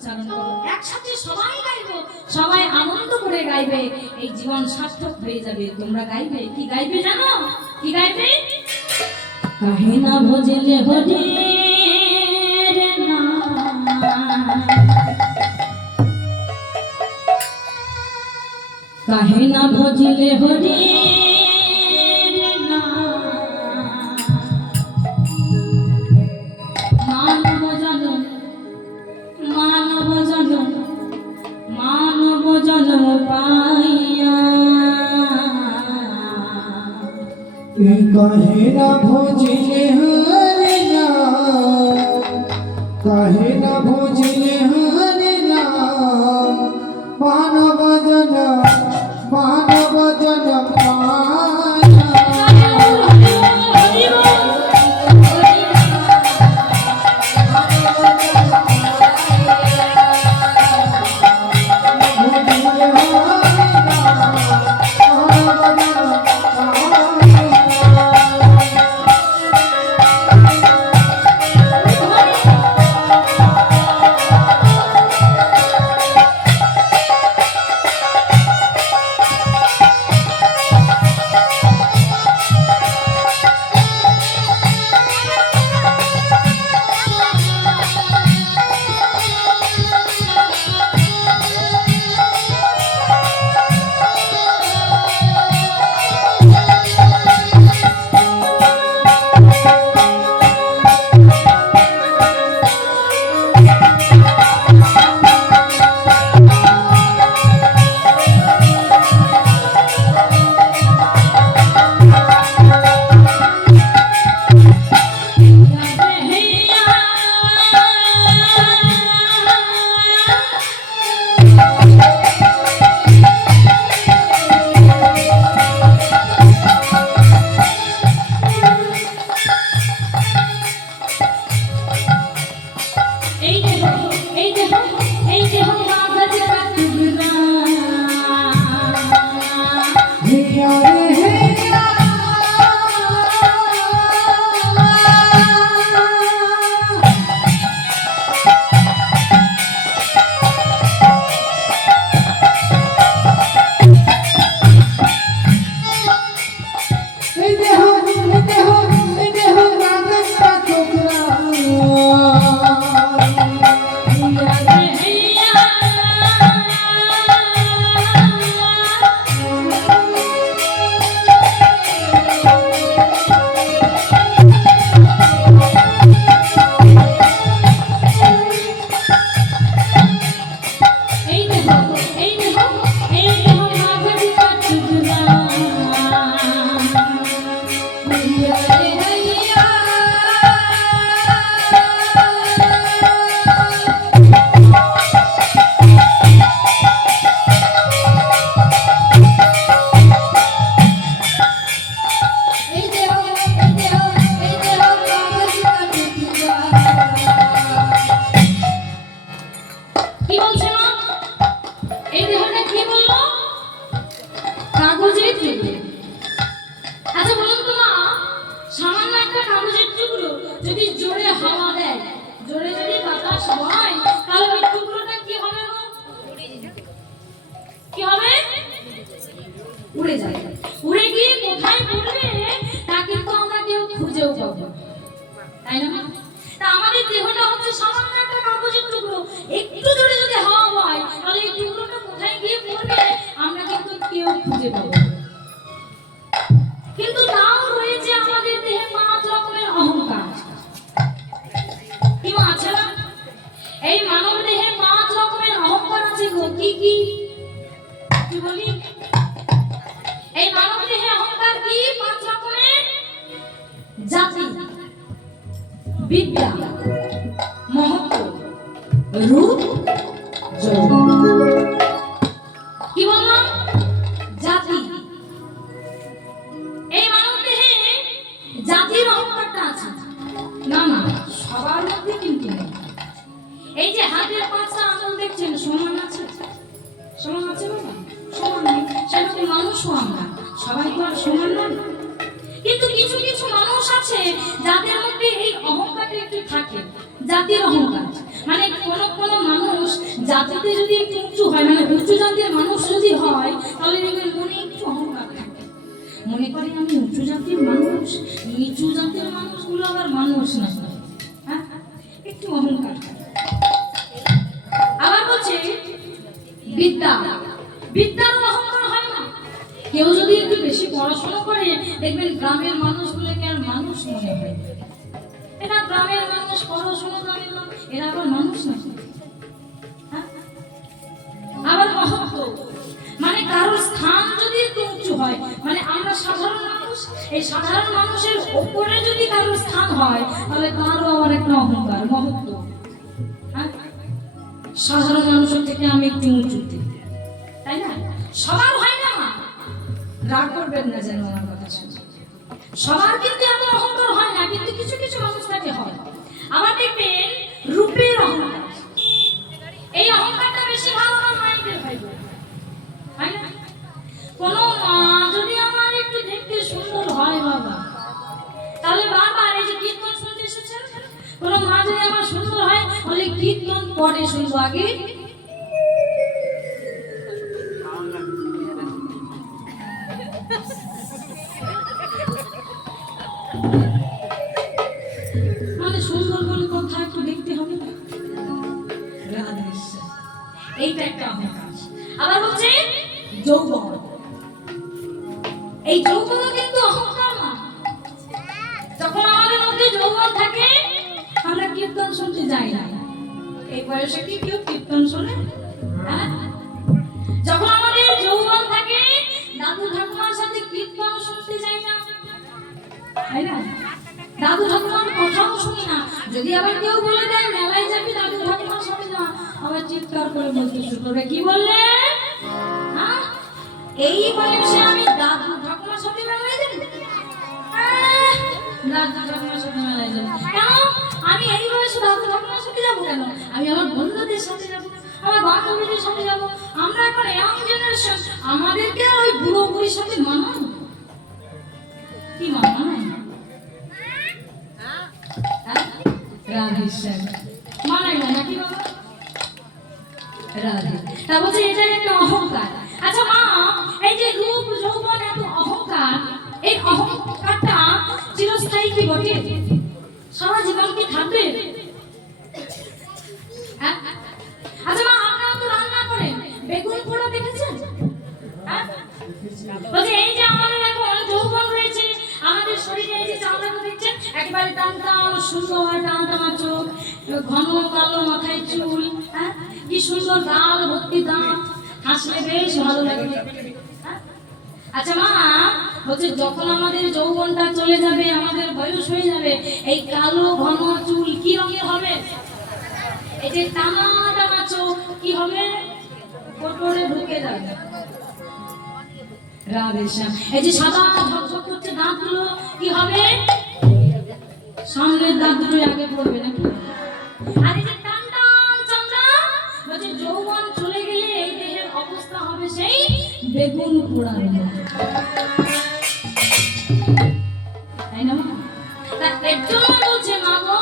উচ্চারণ করো, একসাথে সবাই গাইবো, সবাই আনন্দ করে গাইবে, এই জীবন সার্থক হয়ে যাবে। তোমরা গাইবে, কি গাইবে জানো? কি গাইবে? কাহে না ভজলে হরে রে না, কাহে না ভজলে হরে রে না, মানব জনম মানব জনম মানব জনম পাইয়া, কাহে না ভজিলে হরে না, কাহে না ভজিলে হরে না, মানব জন উড়ে যায়, উড়ে গিয়ে কোথায় পড়বে তা কিন্তু আমরা কেউ খুঁজেও পাবো, তাই না? তা আমাদের দেহটা হচ্ছে সামান্য একটা কাগজের টুকরো, একটু জোরে যদি হাওয়া হয় তাহলে এই টুকরোটা কোথায় গিয়ে পড়বে আমরা কিন্তু কেউ খুঁজে পাবো। কিন্তু তাও রয়েছে আমাদের দেহে 5 রকমের অহংকার, কি আছে না? এই মানব দেহে 5 রকমের অহংকার আছে গো। কি কি কি বলি? এই মানব দেহে অহংকার কি? 5 রকমের: জাতি, বিদ্যা, মহত্ব, রূপ, যৌবন। কি বললাম? জাতি। এই মানব দেহে জাতির অহংকারটা আছে না? না, সবার মধ্যে কিন্তু নেই। এই যে হাতের 5টা আঙুল দেখছেন, সমান আছে? সমান আছে বাবা? সমান নেই। সেরকম মানুষও আমরা সবাই তো আর সমান নয়। কিন্তু কিছু কিছু মানুষ আছে যাদের মধ্যে এই অহংকারটা একটু থাকে, জাতির অহংকার। মানে কোন কোন মানুষ জাতিতে যদি একটু উঁচু হয়, মানে উঁচু জাতের মানুষ যদি হয়, তাহলে দেখবেন মনে একটু অহংকার থাকে। মনে করে আমি উঁচু জাতির মানুষ, নিচু জাতের মানুষগুলো আবার মানুষ না, হ্যাঁ, একটু অহংকার থাকে। আবার বলছে বিদ্যা, বিদ্যার অহংকার হয় না। কেউ যদি একটু বেশি পড়াশোনা করে, দেখবেন গ্রামের মানুষগুলোকে আর মানুষ মনে হয়। এরা গ্রামের মানুষ, পড়াশোনা জানে না, এরা আবার মানুষ না। হ্যাঁ? আবার মহত্ব, মানে কারোর স্থান যদি একটু উঁচু হয়, মানে আমরা সাধারণ মানুষ, এই সাধারণ মানুষের উপরে যদি কারোর স্থান হয়, তাহলে তারও আবার একটা অহংকার, মহত্ব। হ্যাঁ? সাধারণ মানুষের থেকে আমি একটু উঁচুতে, তাই না? সবার হয় না, রাগ করবেন না যেন আমার কথা শুনে। সবার কিন্তু এমন অহংকার হয় না, কিন্তু কিছু কিছু মানুষ থাকে হয়। আবার দেখবেন রূপের অহংকার, এই অহংকারটা বেশি ভালো না মাইন্ডের ভাইব, হয় না? কোনো মা যদি আমার একটু দেখতে সুন্দর হয় বাবা, তাহলে বারবার এই যে কীর্তন শুনতে এসেছেন, কোনো মা যদি আমার সুন্দর হয়, তাহলে কীর্তন পরে শুনবো, আগে মানে সুন্দর বলে কথা একটু দেখতে হবে না। এইটা একটা অহংকার। আবার বলছে যৌবন, এই যৌবন কিন্তু অহংকার না। যখন আমাদের মধ্যে যৌবন থাকে, আমরা কীর্তন শুনতে যাই না। এই বয়সে কি কেউ কীর্তন শোনে? হ্যাঁ, যখন আমাদের যৌবন থাকে, দাদু ঠাকুমার সাথে কীর্তন শুনতে যাই না, তাই না? দাদু ঠাকুমার কথাও শুনি না। যদি আবার কেউ বলে দেয় মেলায় যাবি, দাদু ঠাকুমার সাথে না, আবার চিৎকার করে বলতে শুরু করে, কি বললে? হ্যাঁ, এই বয়সে আমি দাদু ঠাকুমার সাথে মেলায় যাবি? দাদু ঠাকুমার সাথে মেলায় যাবো কেন? আমি এই বয়সে দাদু ঠাকুমার সাথে যাবো কেন? আমি আমার বন্ধুদের সাথে যাবো, আমার বান্ধবীদের সাথে যাবো। আমরা এখন ইয়াং জেনারেশন, আমাদেরকে ওই বুড়ো বুড়ির সাথে মানানো কি মানায়? মানায় না নাকি বাবা? রাধে। তা বলছে এটা একটা অহংকার। আচ্ছা মা, এই যে রূপ যৌবন এত অহংকার, এই অহংকারটা চিরস্থায়ী কি বটে? সারা জীবন কি থাকবে? আচ্ছা মা, আপনারা তো রান্না করেন, বেগুন পোড়া দেখেছেন? বলছে এই যে আমাদের এখন যৌবন রয়েছে, আমাদের শরীরে এই যে চামড়াটা দেখছেন, একেবারে টান টান সুন্দর, টান টান চোখ, ঘন কালো মাথায় চুল, হ্যাঁ, কি সুন্দর গাল ভর্তি দাঁত, হাসলে বেশ ভালো লাগে। আচ্ছা মা, বলছে যখন আমাদের যৌবনটা চলে যাবে, আমাদের বয়স হয়ে যাবে, এই কালো ঘন চুল কি রঙের হবে? এই যে টানা টানা চোখ কি হবে? কোটরে ঢুকে যাবে। রাধেশ্যাম। এই যে সাদা ঝকঝক করছে দাঁতগুলো কি হবে? সামনের দাঁত দুটো আগে পড়বে নাকি? আর এই যে টান টান চামড়া, বলছে যৌবন চলে গেলে এই দেহের অবস্থা হবে সেই বেগুন পোড়ার মতো, তাই না? এর জন্য বলছে মা গো,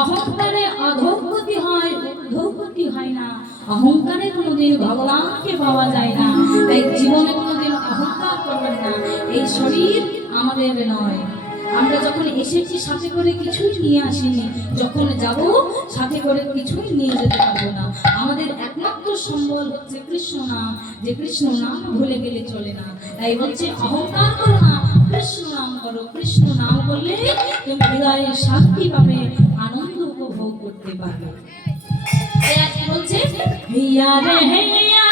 অহংকারে অধোগতি হয়, ঊর্ধ্বগতি হয় না। অহংকারে কোনোদিন ভগবানকে পাওয়া যায় না। তাই জীবনে কোনোদিন অহংকার করবেন না। এই শরীর আমাদের নয়। আমরা যখন এসেছি সাথে করে কিছুই নিয়ে আসিনি, যখন যাব সাথে করে কিছুই নিয়ে যেতে পারবো না। আমাদের একমাত্র সম্বল হচ্ছে কৃষ্ণ নাম, যে কৃষ্ণ নাম ভুলে গেলে চলে না। তাই বলছে অহংকার করো না, কৃষ্ণ নাম করো। কৃষ্ণ নাম করলে তুমি হৃদয়ে শান্তি পাবে, আনন্দ উপভোগ করতে পারবে। তাই আজকে বলছে হিয়া রে হিয়া,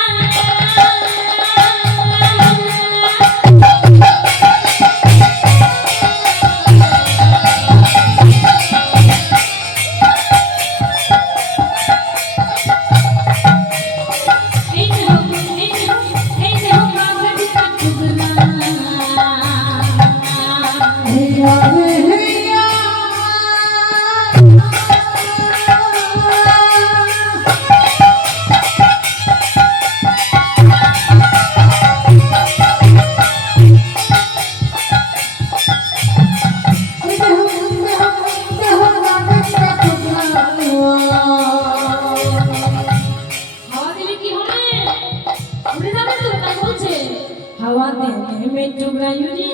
हवाते में टुकरायुरी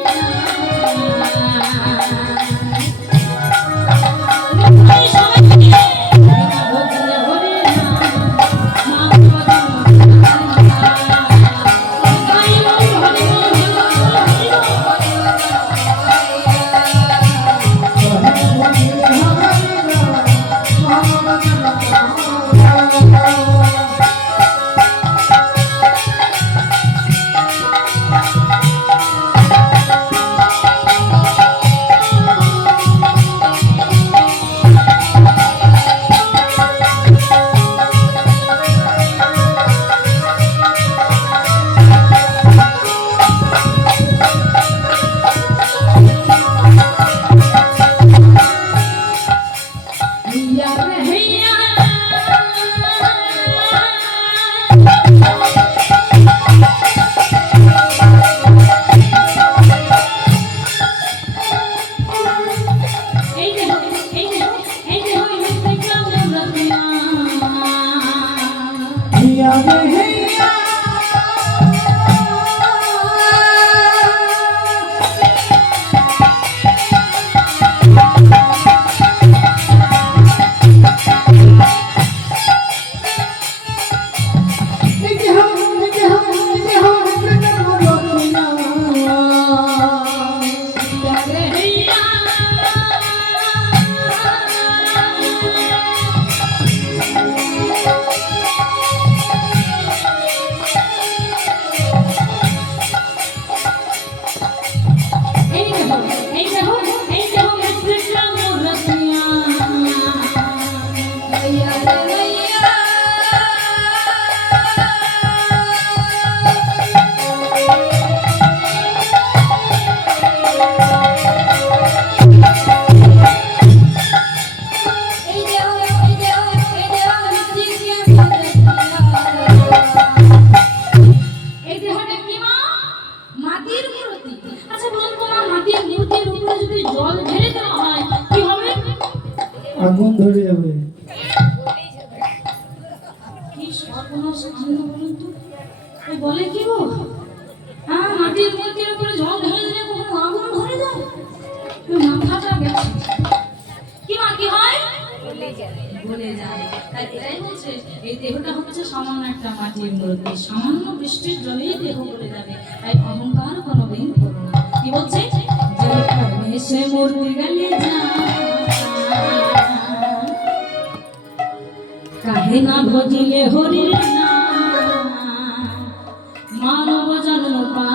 আগুন ধরে যাবে। কি সর্বনাশ কাণ্ড বলুন তো? ওই বলে কি গো? হ্যাঁ, মাটির মূর্তির উপরে জল ঢেলে দিলে কখনো আগুন ধরে যায়? ওই মাথাটা গেছে। কি মা, কি হয়? গলে যায়। তাই এটাই বলছে এই দেহটা হচ্ছে সামান্য একটা মাটির মূর্তি, সামান্য বৃষ্টির জলেই দেহ গলে যাবে। তাই অহংকার কোনোদিন করো না। কি বলছে? যে সে মূর্তি গলে যায় কাহে না ভজিলে হরির নাম, মানব জন্ম পা